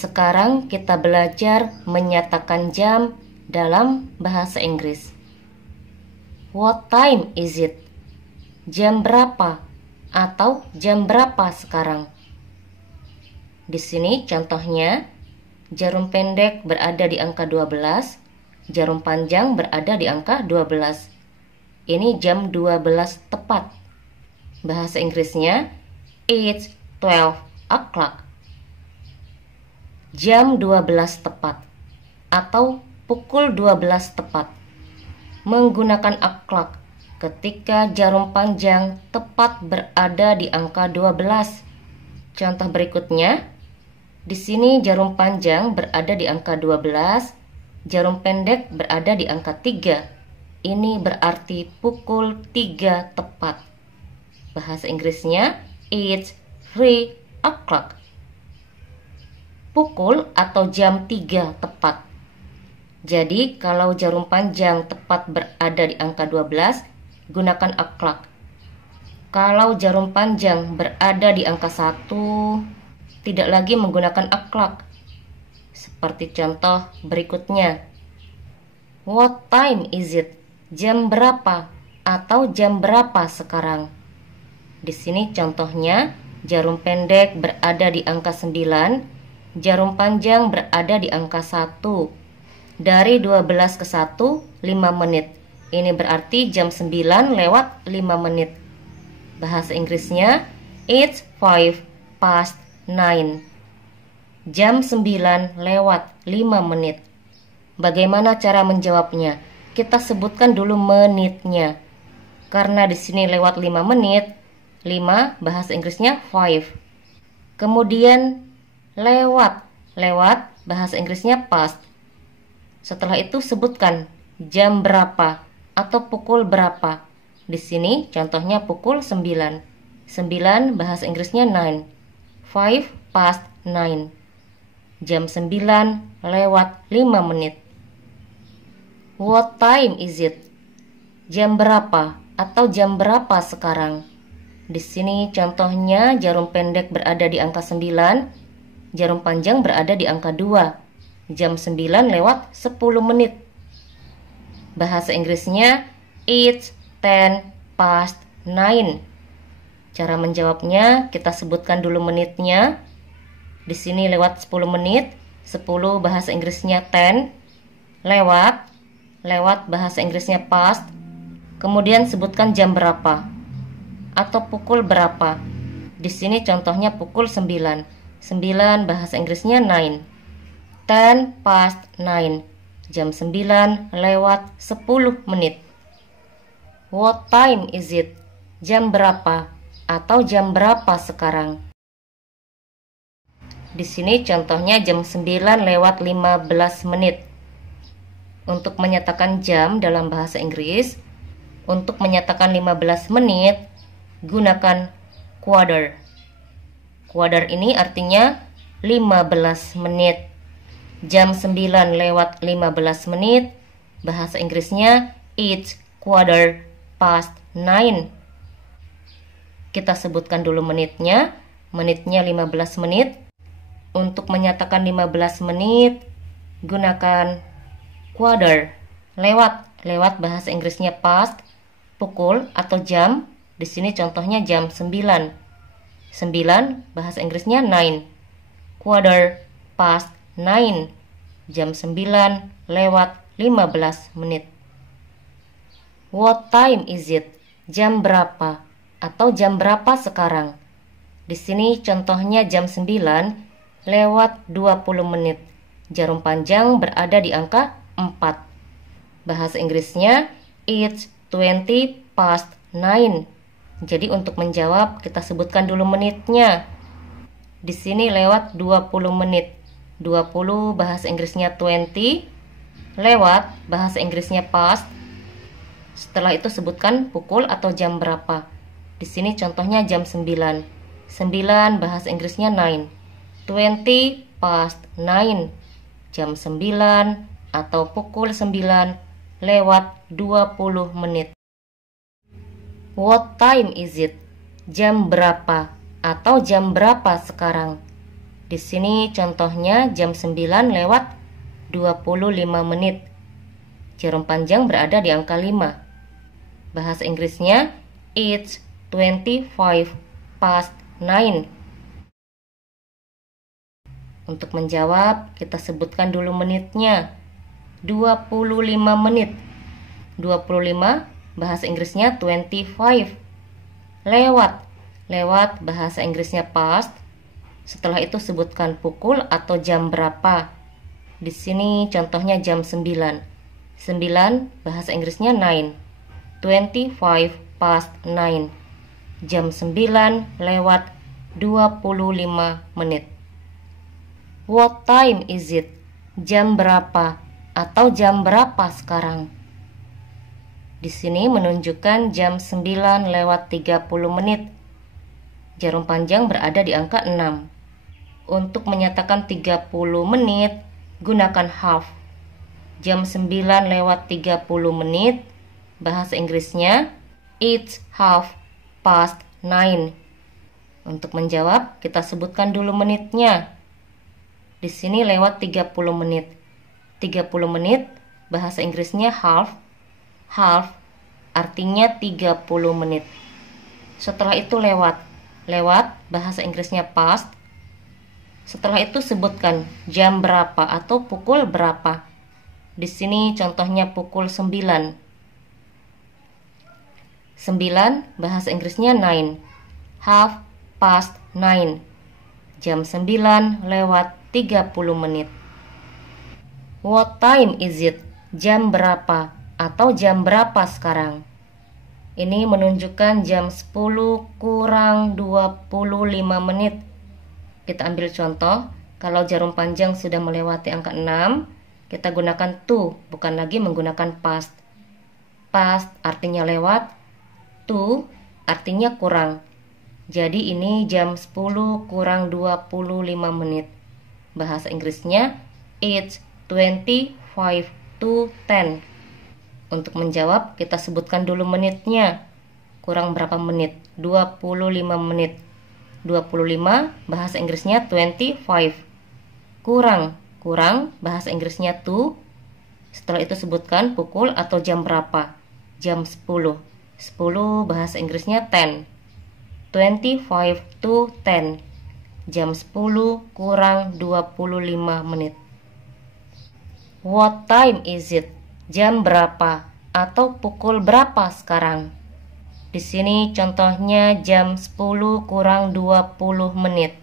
Sekarang kita belajar menyatakan jam dalam bahasa Inggris. What time is it? Jam berapa? Atau jam berapa sekarang? Di sini contohnya, jarum pendek berada di angka 12, jarum panjang berada di angka 12. Ini jam 12 tepat. Bahasa Inggrisnya, it's 12 o'clock. Jam 12 tepat atau pukul 12 tepat. Menggunakan o'clock ketika jarum panjang tepat berada di angka 12. Contoh berikutnya, di sini jarum panjang berada di angka 12, jarum pendek berada di angka 3. Ini berarti pukul 3 tepat. Bahasa Inggrisnya, it's 3 o'clock. Pukul atau jam 3 tepat. Jadi kalau jarum panjang tepat berada di angka 12, gunakan o'clock. Kalau jarum panjang berada di angka 1, tidak lagi menggunakan o'clock. Seperti contoh berikutnya. What time is it? Jam berapa? Atau jam berapa sekarang? Di sini contohnya, jarum pendek berada di angka 9, jarum panjang berada di angka 1. Dari 12 ke 1, 5 menit. Ini berarti jam 9 lewat 5 menit. Bahasa Inggrisnya, it's 5 past 9. Jam 9 lewat 5 menit. Bagaimana cara menjawabnya? Kita sebutkan dulu menitnya. Karena di sini lewat 5 menit, 5 bahasa Inggrisnya 5. Kemudian lewat bahasa Inggrisnya past. Setelah itu sebutkan jam berapa atau pukul berapa. Di sini contohnya pukul 9. 9 bahasa Inggrisnya 9. 5 past 9. Jam 9 lewat 5 menit. What time is it? Jam berapa atau jam berapa sekarang? Di sini contohnya jarum pendek berada di angka 9, jarum panjang berada di angka 2. Jam 9 lewat 10 menit. Bahasa Inggrisnya, it's 10 past 9. Cara menjawabnya, kita sebutkan dulu menitnya. Di sini lewat 10 menit. 10 bahasa Inggrisnya 10. Lewat bahasa Inggrisnya past. Kemudian sebutkan jam berapa atau pukul berapa. Di sini contohnya pukul 9. 9 bahasa Inggrisnya 9. 10 past 9. Jam 9 lewat 10 menit. What time is it? Jam berapa atau jam berapa sekarang? Di sini contohnya jam 9 lewat 15 menit. Untuk menyatakan jam dalam bahasa Inggris, untuk menyatakan 15 menit, gunakan quarter. Quarter ini artinya 15 menit. Jam 9 lewat 15 menit, bahasa Inggrisnya it's quarter past 9. Kita sebutkan dulu menitnya. Menitnya 15 menit. Untuk menyatakan 15 menit, gunakan quarter. Lewat bahasa Inggrisnya past, pukul atau jam. Di sini contohnya jam 9. 9 bahasa Inggrisnya 9. Quarter past 9. Jam 9 lewat 15 menit. What time is it? Jam berapa atau jam berapa sekarang? Di sini contohnya jam 9 lewat 20 menit. Jarum panjang berada di angka 4. Bahasa Inggrisnya, it's 20 past 9. Jadi untuk menjawab kita sebutkan dulu menitnya. Di sini lewat 20 menit. 20 bahasa Inggrisnya 20. Lewat bahasa Inggrisnya past. Setelah itu sebutkan pukul atau jam berapa. Di sini contohnya jam 9. 9 bahasa Inggrisnya 9. 20 past 9. Jam 9 atau pukul 9 lewat 20 menit. What time is it? Jam berapa atau jam berapa sekarang? Di sini contohnya jam 9 lewat 25 menit. Jarum panjang berada di angka 5. Bahasa Inggrisnya it's 25 past 9. Untuk menjawab, kita sebutkan dulu menitnya. 25 menit. 25 bahasa Inggrisnya 25. Lewat bahasa Inggrisnya past. Setelah itu sebutkan pukul atau jam berapa. Di sini contohnya jam 9. 9 bahasa Inggrisnya 9. 25 past 9. Jam 9 lewat 25 menit. What time is it? Jam berapa atau jam berapa sekarang? Di sini menunjukkan jam 9 lewat 30 menit. Jarum panjang berada di angka 6. Untuk menyatakan 30 menit, gunakan half. Jam 9 lewat 30 menit, bahasa Inggrisnya it's half past 9. Untuk menjawab, kita sebutkan dulu menitnya. Di sini lewat 30 menit. 30 menit, bahasa Inggrisnya half. Half artinya 30 menit. Setelah itu lewat bahasa Inggrisnya past. Setelah itu sebutkan jam berapa atau pukul berapa. Di sini contohnya pukul 9. 9 bahasa Inggrisnya 9. Half past 9. Jam 9 lewat 30 menit. What time is it? Jam berapa atau jam berapa sekarang? Ini menunjukkan jam 10 kurang 25 menit. Kita ambil contoh, kalau jarum panjang sudah melewati angka 6, kita gunakan to, bukan lagi menggunakan past. Past artinya lewat, to artinya kurang. Jadi ini jam 10 kurang 25 menit. Bahasa Inggrisnya it's 25 to 10. Untuk menjawab, kita sebutkan dulu menitnya. Kurang berapa menit? 25 menit. 25 bahasa Inggrisnya 25. Kurang bahasa Inggrisnya to. Setelah itu sebutkan pukul atau jam berapa. Jam 10. 10 bahasa Inggrisnya 10. 25 to 10. Jam 10 kurang 25 menit. What time is it? Jam berapa atau pukul berapa sekarang? Di sini contohnya jam 10 kurang 20 menit.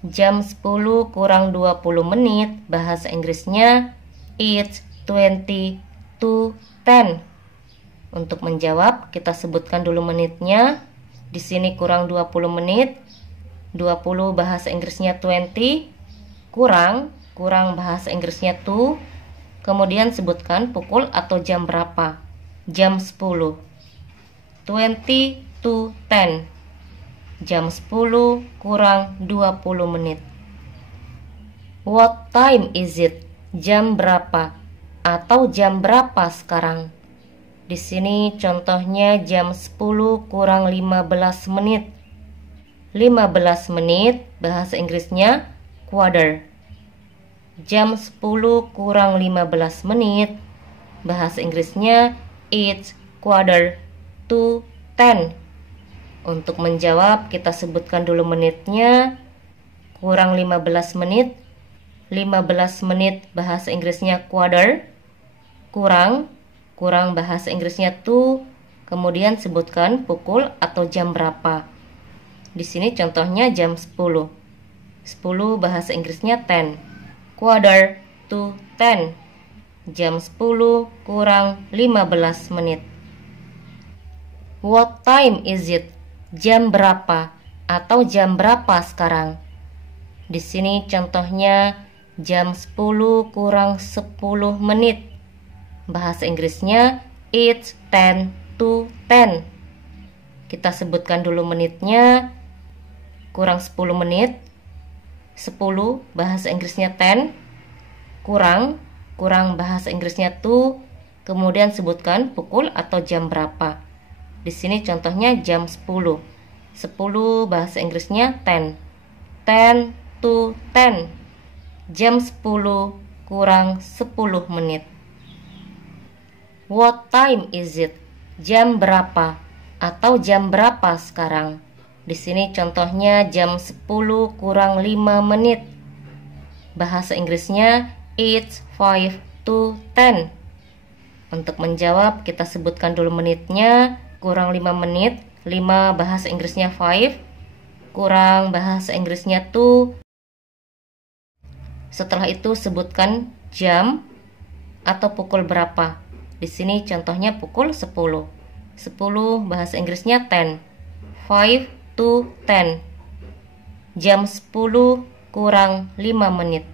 Jam 10 kurang 20 menit, bahasa Inggrisnya it's 20 to 10. Untuk menjawab, kita sebutkan dulu menitnya. Di sini kurang 20 menit. 20 bahasa Inggrisnya 20. Kurang bahasa Inggrisnya to. Kemudian sebutkan pukul atau jam berapa. Jam 10. 20 to 10. Jam 10 kurang 20 menit. What time is it? Jam berapa atau jam berapa sekarang? Di sini contohnya jam 10 kurang 15 menit. 15 menit bahasa Inggrisnya quarter. Jam 10 kurang 15 menit, bahasa Inggrisnya it's quarter to 10. Untuk menjawab, kita sebutkan dulu menitnya. Kurang 15 menit. 15 menit bahasa Inggrisnya quarter. Kurang bahasa Inggrisnya to. Kemudian sebutkan pukul atau jam berapa. Di sini contohnya jam 10. 10 bahasa Inggrisnya 10. Quarter to 10. Jam 10 kurang 15 menit. What time is it? Jam berapa atau jam berapa sekarang? Di sini contohnya jam 10 kurang 10 menit. Bahasa Inggrisnya it's 10 to 10. Kita sebutkan dulu menitnya. Kurang 10 menit. 10 bahasa Inggrisnya 10. Kurang bahasa Inggrisnya to. Kemudian sebutkan pukul atau jam berapa. Di sini contohnya jam 10. 10 bahasa Inggrisnya 10. 10 to 10. Jam 10 kurang 10 menit. What time is it? Jam berapa? Atau jam berapa sekarang? Di sini contohnya jam 10 kurang 5 menit. Bahasa Inggrisnya it's 5 to 10. Untuk menjawab kita sebutkan dulu menitnya. Kurang 5 menit. 5 bahasa Inggrisnya 5. Kurang bahasa Inggrisnya to. Setelah itu sebutkan jam atau pukul berapa. Di sini contohnya pukul 10. 10 bahasa Inggrisnya 10. 5 to 10. Jam 10 kurang 5 menit.